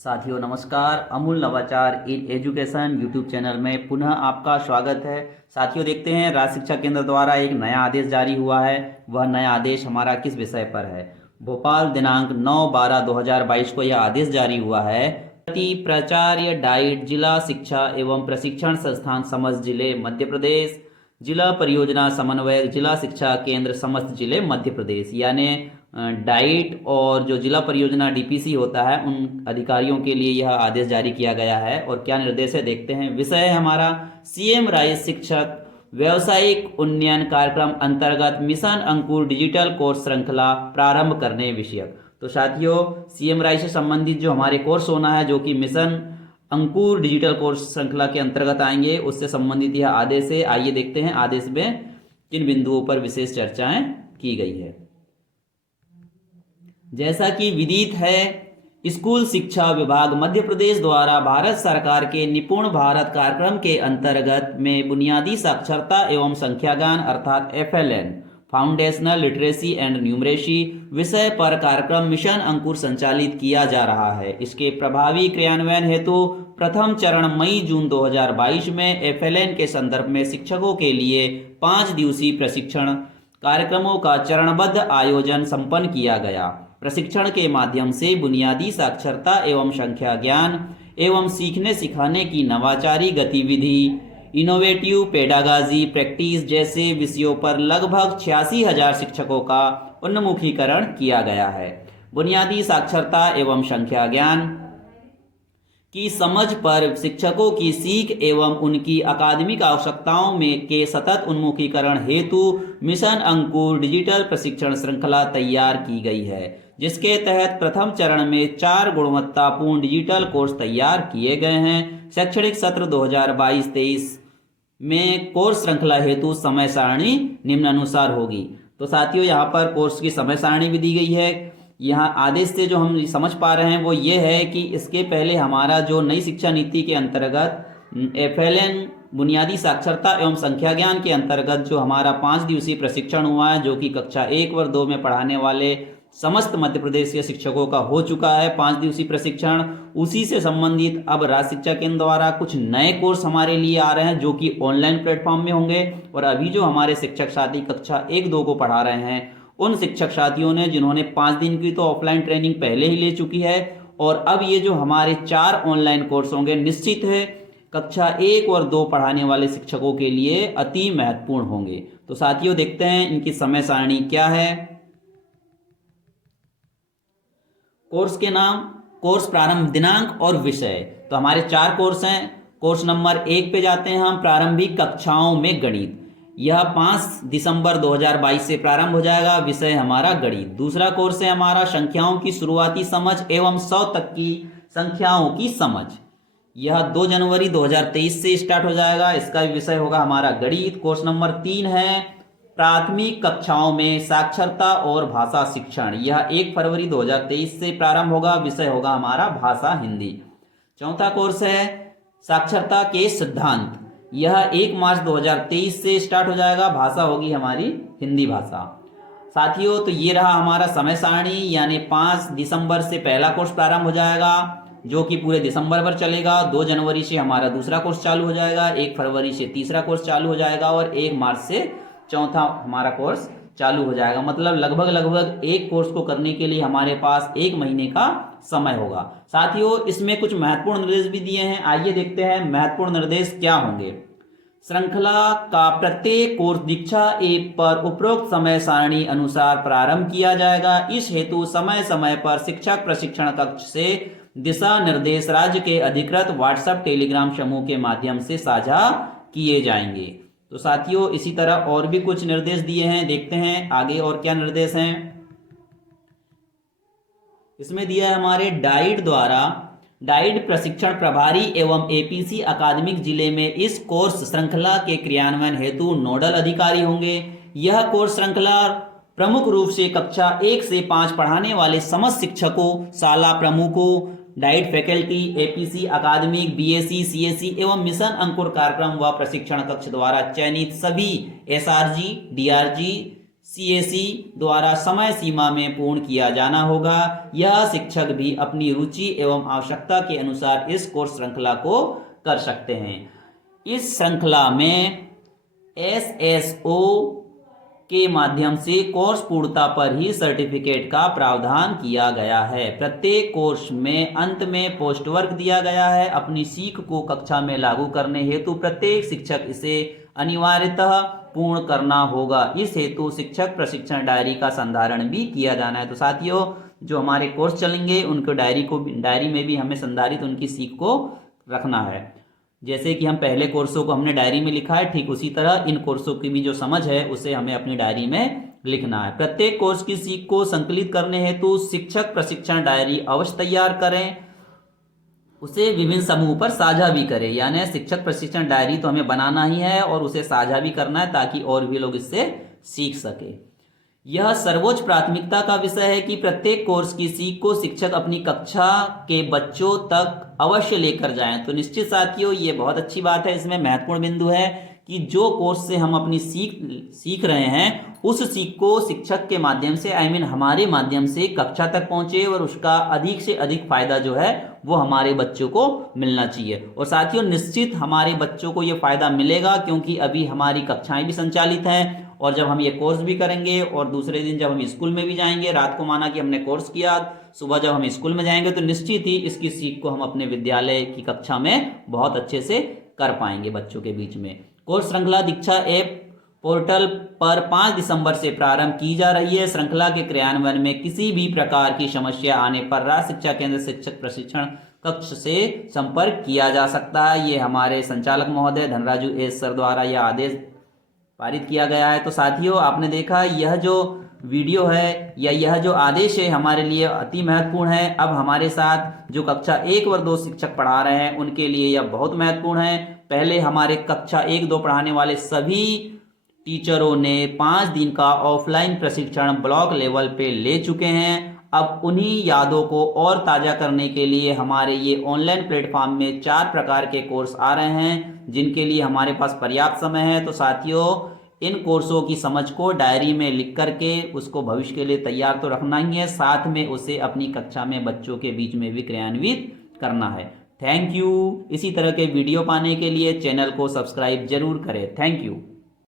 साथियों नमस्कार। अमूल नवाचार इन एजुकेशन यूट्यूब चैनल में पुनः आपका स्वागत है। साथियों देखते हैं राज्य शिक्षा केंद्र द्वारा एक नया आदेश जारी हुआ है। वह नया आदेश हमारा किस विषय पर है। भोपाल दिनांक 9/12/2022 को यह आदेश जारी हुआ है। प्राचार्य डाइट जिला शिक्षा एवं प्रशिक्षण संस्थान समस्त जिले मध्य प्रदेश, जिला परियोजना समन्वयक जिला शिक्षा केंद्र समस्त जिले मध्य प्रदेश, यानी डाइट और जो जिला परियोजना डीपीसी होता है उन अधिकारियों के लिए यह आदेश जारी किया गया है। और क्या निर्देश है देखते हैं। विषय है हमारा सीएम राइस शिक्षक व्यावसायिक उन्नयन कार्यक्रम अंतर्गत मिशन अंकुर डिजिटल कोर्स श्रृंखला प्रारंभ करने विषयक। तो साथियों सीएम राइस से संबंधित जो हमारे कोर्स होना है, जो कि मिशन अंकुर डिजिटल कोर्स श्रृंखला के अंतर्गत आएंगे, उससे संबंधित यह आदेश है। आइए देखते हैं आदेश में किन बिंदुओं पर विशेष चर्चाएं की गई है। जैसा कि विदित है, स्कूल शिक्षा विभाग मध्य प्रदेश द्वारा भारत सरकार के निपुण भारत कार्यक्रम के अंतर्गत में बुनियादी साक्षरता एवं संख्या ज्ञान अर्थात FLN foundational literacy and numeracy विषय पर कार्यक्रम मिशन अंकुर संचालित किया जा रहा है। इसके प्रभावी क्रियान्वयन हेतु प्रथम चरण मई-जून 2022 में FLN के संदर्भ में शिक्षकों के लिए 5 दिवसीय प्रशिक्षण कार्यक्रमों का चरणबद्ध आयोजन संपन्न किया गया। प्रशिक्षण के माध्यम से बुनियादी साक्षरता एवं संख्या ज्ञान एवं सीखने सिखाने की नवाचारी गतिविधि, इनोवेटिव पेडागाजी प्रैक्टिस जैसे विषयों पर लगभग 86,000 शिक्षकों का उन्मुखीकरण किया गया है। बुनियादी साक्षरता एवं संख्या ज्ञान की समझ पर शिक्षकों की सीख एवं उनकी अकादमिक आवश्यकताओं में के सतत उन्मुखीकरण हेतु मिशन अंकुर डिजिटल प्रशिक्षण श्रृंखला तैयार की गई है, जिसके तहत प्रथम चरण में 4 गुणवत्तापूर्ण डिजिटल कोर्स तैयार किए गए हैं। शैक्षणिक सत्र 2022-23 में कोर्स श्रृंखला हेतु समय सारणी निम्नानुसार होगी। तो साथियों यहाँ पर कोर्स की समय सारणी भी दी गई है। यहाँ आदेश से जो हम समझ पा रहे हैं वो ये है कि इसके पहले हमारा जो नई शिक्षा नीति के अंतर्गत FLN बुनियादी साक्षरता एवं संख्या ज्ञान के अंतर्गत जो हमारा 5 दिवसीय प्रशिक्षण हुआ है, जो कि कक्षा 1 व 2 में पढ़ाने वाले समस्त मध्य प्रदेश के शिक्षकों का हो चुका है 5 दिवसीय प्रशिक्षण। उसी से संबंधित अब राज्य शिक्षा केंद्र द्वारा कुछ नए कोर्स हमारे लिए आ रहे हैं, जो कि ऑनलाइन प्लेटफॉर्म में होंगे। और अभी जो हमारे शिक्षक साथी कक्षा 1-2 को पढ़ा रहे हैं, उन शिक्षक साथियों ने जिन्होंने 5 दिन की तो ऑफलाइन ट्रेनिंग पहले ही ले चुकी है, और अब ये जो हमारे 4 ऑनलाइन कोर्स होंगे, निश्चित है कक्षा 1 और 2 पढ़ाने वाले शिक्षकों के लिए अति महत्वपूर्ण होंगे। तो साथियों देखते हैं इनकी समय सारणी क्या है। कोर्स के नाम, कोर्स प्रारंभ दिनांक और विषय। तो हमारे 4 कोर्स हैं। कोर्स नंबर 1 पे जाते हैं हम, प्रारंभिक कक्षाओं में गणित। यह 5 दिसंबर 2022 से प्रारंभ हो जाएगा। विषय हमारा गणित। दूसरा कोर्स है हमारा संख्याओं की शुरुआती समझ एवं 100 तक की संख्याओं की समझ। यह 2 जनवरी 2023 से स्टार्ट हो जाएगा। इसका विषय होगा हमारा गणित। कोर्स नंबर 3 है प्राथमिक कक्षाओं में साक्षरता और भाषा शिक्षण। यह 1 फरवरी 2023 से प्रारंभ होगा। विषय होगा हमारा भाषा हिंदी। चौथा कोर्स है साक्षरता के सिद्धांत। यह 1 मार्च 2023 से स्टार्ट हो जाएगा। भाषा होगी हमारी हिंदी भाषा। साथियों तो ये रहा हमारा समय सारणी, यानी 5 दिसंबर से पहला कोर्स प्रारंभ हो जाएगा, जो कि पूरे दिसंबर भर चलेगा। 2 जनवरी से हमारा दूसरा कोर्स चालू हो जाएगा। 1 फरवरी से तीसरा कोर्स चालू हो जाएगा और 1 मार्च से चौथा हमारा कोर्स चालू हो जाएगा। मतलब लगभग एक कोर्स को करने के लिए हमारे पास 1 महीने का समय होगा। साथियों इसमें कुछ महत्वपूर्ण निर्देश भी दिए हैं। आइए देखते हैं महत्वपूर्ण निर्देश क्या होंगे। श्रृंखला का प्रत्येक कोर्स दीक्षा ऐप पर उपरोक्त समय सारणी अनुसार प्रारंभ किया जाएगा। इस हेतु समय समय पर शिक्षक प्रशिक्षण कक्ष से दिशा निर्देश राज्य के अधिकृत व्हाट्सएप टेलीग्राम समूह के माध्यम से साझा किए जाएंगे। तो साथियों इसी तरह और भी कुछ निर्देश दिए हैं, देखते हैं आगे और क्या निर्देश हैं। इसमें दिया है हमारे डाइट द्वारा, डाइट प्रशिक्षण प्रभारी एवं APC अकादमिक जिले में इस कोर्स श्रृंखला के क्रियान्वयन हेतु नोडल अधिकारी होंगे। यह कोर्स श्रृंखला प्रमुख रूप से कक्षा 1 से 5 पढ़ाने वाले समस्त शिक्षकों, शाला प्रमुखों, डाइट फैकल्टी, APC अकादमिक, BSc, CSc एवं मिशन अंकुर कार्यक्रम व प्रशिक्षण कक्ष द्वारा चयनित सभी SRG, DRG, CAC द्वारा समय सीमा में पूर्ण किया जाना होगा। यह शिक्षक भी अपनी रुचि एवं आवश्यकता के अनुसार इस कोर्स श्रृंखला को कर सकते हैं। इस श्रृंखला में SSO के माध्यम से कोर्स पूर्णता पर ही सर्टिफिकेट का प्रावधान किया गया है। प्रत्येक कोर्स में अंत में पोस्ट वर्क दिया गया है। अपनी सीख को कक्षा में लागू करने हेतु प्रत्येक शिक्षक इसे अनिवार्यतः पूर्ण करना होगा। इस हेतु शिक्षक प्रशिक्षण डायरी का संधारण भी किया जाना है। तो साथियों, जो हमारे कोर्स चलेंगे उनको डायरी में भी हमें संधारित उनकी सीख को रखना है। जैसे कि हम पहले कोर्सों को हमने डायरी में लिखा है, ठीक उसी तरह इन कोर्सों की भी जो समझ है उसे हमें अपनी डायरी में लिखना है। प्रत्येक कोर्स की सीख को संकलित करने हेतु शिक्षक प्रशिक्षण डायरी अवश्य तैयार करें, उसे विभिन्न समूह पर साझा भी करें। यानी शिक्षक प्रशिक्षण डायरी तो हमें बनाना ही है और उसे साझा भी करना है ताकि और भी लोग इससे सीख सके। यह सर्वोच्च प्राथमिकता का विषय है कि प्रत्येक कोर्स की सीख को शिक्षक अपनी कक्षा के बच्चों तक अवश्य लेकर जाएं। तो निश्चित साथियों, ये बहुत अच्छी बात है। इसमें महत्वपूर्ण बिंदु है कि जो कोर्स से हम अपनी सीख रहे हैं उस सीख को शिक्षक के माध्यम से हमारे माध्यम से कक्षा तक पहुंचे और उसका अधिक से अधिक फायदा जो है वो हमारे बच्चों को मिलना चाहिए। और साथियों, निश्चित हमारे बच्चों को ये फायदा मिलेगा क्योंकि अभी हमारी कक्षाएं भी संचालित हैं और जब हम ये कोर्स भी करेंगे और दूसरे दिन जब हम स्कूल में भी जाएंगे, रात को माना कि हमने कोर्स किया, सुबह जब हम स्कूल में जाएंगे तो निश्चित ही इसकी सीख को हम अपने विद्यालय की कक्षा में बहुत अच्छे से कर पाएंगे बच्चों के बीच में। कोर्स श्रृंखला दीक्षा ऐप पोर्टल पर 5 दिसंबर से प्रारंभ की जा रही है। श्रृंखला के क्रियान्वयन में किसी भी प्रकार की समस्या आने पर राज्य शिक्षा केंद्र शिक्षक प्रशिक्षण कक्ष से संपर्क किया जा सकता है। ये हमारे संचालक महोदय धनराजू एस सर द्वारा यह आदेश पारित किया गया है। तो साथियों, आपने देखा यह जो वीडियो है या यह जो आदेश है हमारे लिए अति महत्वपूर्ण है। अब हमारे साथ जो कक्षा 1 व 2 शिक्षक पढ़ा रहे हैं उनके लिए यह बहुत महत्वपूर्ण है। पहले हमारे कक्षा 1-2 पढ़ाने वाले सभी टीचरों ने 5 दिन का ऑफलाइन प्रशिक्षण ब्लॉक लेवल पे ले चुके हैं। अब उन्हीं यादों को और ताज़ा करने के लिए हमारे ये ऑनलाइन प्लेटफॉर्म में 4 प्रकार के कोर्स आ रहे हैं जिनके लिए हमारे पास पर्याप्त समय है। तो साथियों, इन कोर्सों की समझ को डायरी में लिख करके उसको भविष्य के लिए तैयार तो रखना ही है, साथ में उसे अपनी कक्षा में बच्चों के बीच में भी क्रियान्वित करना है। Thank you. इसी तरह के वीडियो पाने के लिए चैनल को सब्सक्राइब जरूर करें। Thank you.